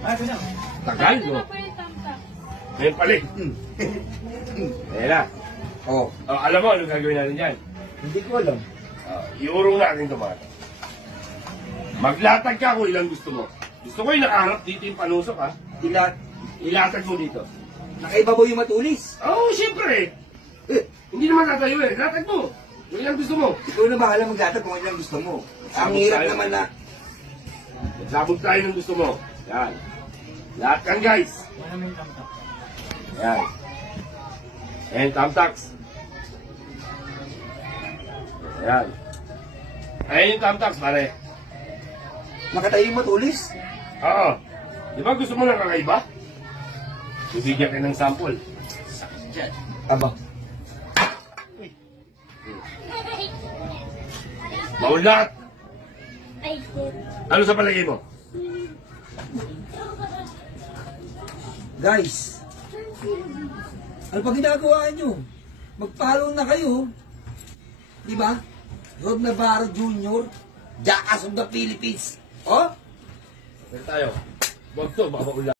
Tagal mo. Ngayon palik. Ayan na. Oh, Alam mo ano gagawin natin dyan? hindi ko alam. Iurong natin ito mga. Maglatag ka kung ilang gusto mo. Gusto ko yung nakaharap dito yung panusok ha. Ilatag mo dito. Nakaibabaw yung matulis. Oo, siyempre. Hindi naman tatayo eh. Latag mo. Yung ilang gusto mo. Ikaw na bahala maglatag kung ilang gusto mo. Ang hirap naman na. Sabog tayo ng gusto mo. Yan. Lahat kan guys. Yan. And thumbtacks. Yan. Ayan yung thumbtacks, pare. Nakatayo yung matulis. Oo. Di ba gusto mo ng kakaiba? Bibigyan ka ng sample. Sakit dyan. Aba. Bawal lahat. Ano sa palagay mo? Guys, ano pa ginagawa nyo? Magpalo na kayo. Di ba? Rod Navarro Jr., Jackass of the Philippines. Oh? Meron tayo. Huwag to, baka maulan.